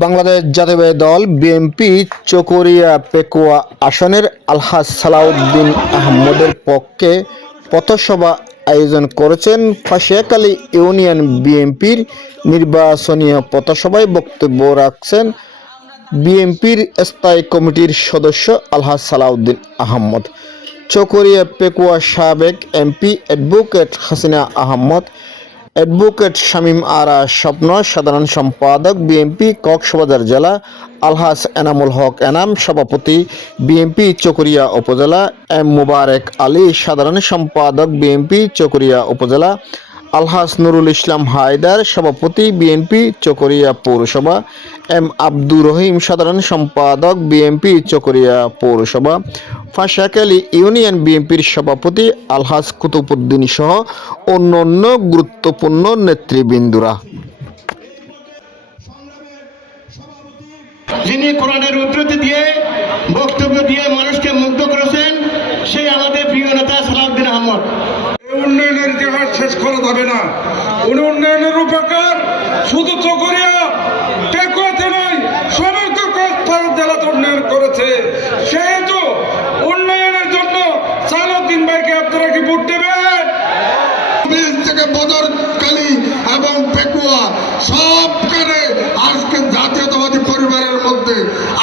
বাংলাদেশ জাতীয় দল বিএনপি চকরিয়া পেকুয়া আসনের আলহাজ সালাউদ্দিন আহমদের পক্ষে পথসভা আয়োজন করেছেন ফাঁসিয়াকালী ইউনিয়ন বিএনপির নির্বাচনী পথসভায় বক্তব্য রাখছেন বিএনপির স্থায়ী কমিটির সদস্য আলহাজ সালাউদ্দিন আহমদ। চকরিয়া পেকুয়া সাবেক MP advocate Hasina Ahmad advocate Shamim Ara Swapna, সাধারণ সম্পাদক বিএনপি কক্সবাজার জেলা, আলহাস এনামুল হক এনাম সভাপতি বিএনপি চকরিয়া উপজেলা, এম মুবারক আলী, সাধারণ সম্পাদক বিএনপি চকরিয়া উপজেলা আলহাস নুরুল ইসলাম হায়দার, সভাপতি বিএনপি চকরিয়া পৌরসভা। এম আব্দুর রহিম, সাধারণ সম্পাদক বিএনপি চকরিয়া পৌরসভা। ফাঁসাকালী ইউনিয়ন বিএনপির সভাপতি আলহাজ কুতুবুদ্দিন সহ অন্যান্য গুরুত্বপূর্ণ নেতৃবৃন্দুরা। যিনি কোরআনের উদ্ধৃতি দিয়ে মানুষকে মুগ্ধ করেছেন সেই আমাদের প্রিয় নেতা সালাউদ্দিন আহমদ এই উন্নয়নের ইতিহাস শেষ করা যাবে না। উনি উন্নয়নের উপকার শুধু চকরিয়া টেকুয়াতে নয় সমগ্র কক্সবাজার জেলাতে উন্নয়ন করেছে। সেহেতু উন্নয়নের জন্য সালাউদ্দিন ভাইকে আপনারা কি ভোট দেবেন? থেকে বদর, কালী এবং পেকুয়া সবখানে আজকে জাতীয়তাবাদী পরিবারের মধ্যে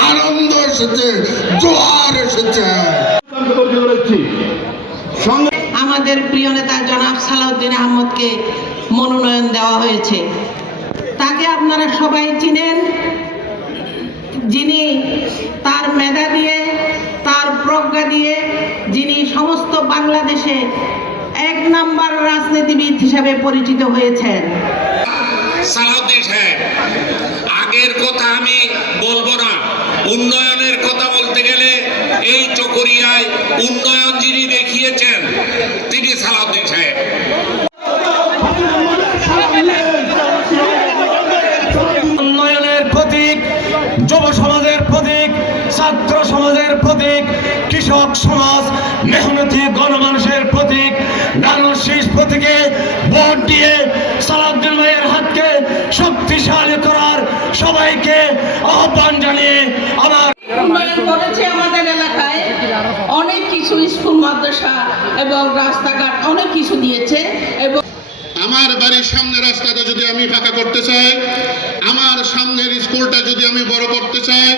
আনন্দ এসেছে, জোয়ার এসেছে। আমাদের প্রিয় নেতা জনাব সালাউদ্দিন আহমদকে মনোনয়ন দেওয়া হয়েছে। তাকে আপনারা সবাই চিনেন। যিনি তার মেধা দিয়ে, তার প্রজ্ঞা দিয়ে, যিনি সমস্ত বাংলাদেশে এক নাম্বার রাজনীতিবিদ হিসাবে পরিচিত হয়েছেন। আগের কথা আমি বলব না। উন্নয়নের কথা বলতে গেলে এই চকরিয়ায় উন্নয়ন যিনি দেখিয়েছেন তিনি সালাউদ্দিন সাহেব উন্নয়নের প্রতীক যুব সমাজের প্রতীক ছাত্র সমাজের প্রতীক, কৃষক সমাজ, মেহনতি গণমানুষের প্রতীক ডানুর শীষ প্রতীকে ভোট দিয়ে সালাউদ্দিন ভাইয়ের হাতকে শক্তিশালী করার সবাইকে আহ্বান জানিয়ে আমার উন্নয়ন করেছে আমাদের এলাকায়। অনেক কিছু স্কুল, মাদ্রাসা এবং রাস্তাঘাট অনেক কিছু দিয়েছে এবং আমার বাড়ির সামনে রাস্তাটা যদি আমি ফাঁকা করতে চাই, আমার সামনের স্কুলটা যদি আমি বড় করতে চাই,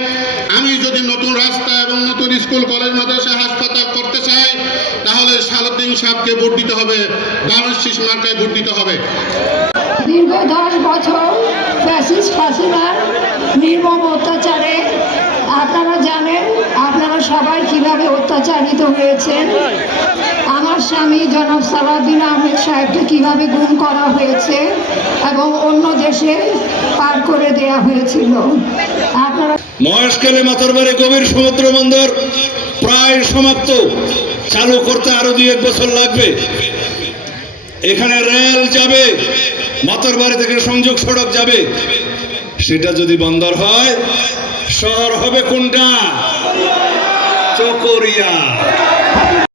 আমি যদি নতুন রাস্তা এবং নতুন স্কুল, কলেজ, মাদ্রাসা, হাসপাতাল করতে চাই, তাহলে সালাউদ্দিন সাহেবকে ভোট দিতে হবে দানুশ শীষ মার্কায় ভোট দিতে হবে। দীর্ঘ দশ বছর ফ্যাসিস্ট হাসিনার নির্মম অত্যাচারে সবাই কীভাবে অত্যাচারিত হয়েছেন? আমার স্বামী জনাব সালাউদ্দিন আহমেদ সাহেবকে কীভাবে গুম করা হয়েছে এবং অন্য দেশে পার করে দেয়া হয়েছিল? আপনারা মহেশখালী গভীর সমুদ্র বন্দর প্রায় সমাপ্ত। চালু করতে আরও দুই এক বছর লাগবে। এখানে রেল যাবে মাতরবাড়ি থেকে সংযোগ সড়ক যাবে। সেটা যদি বন্দর হয়, শহর হবে কোনটা? চকরিয়া।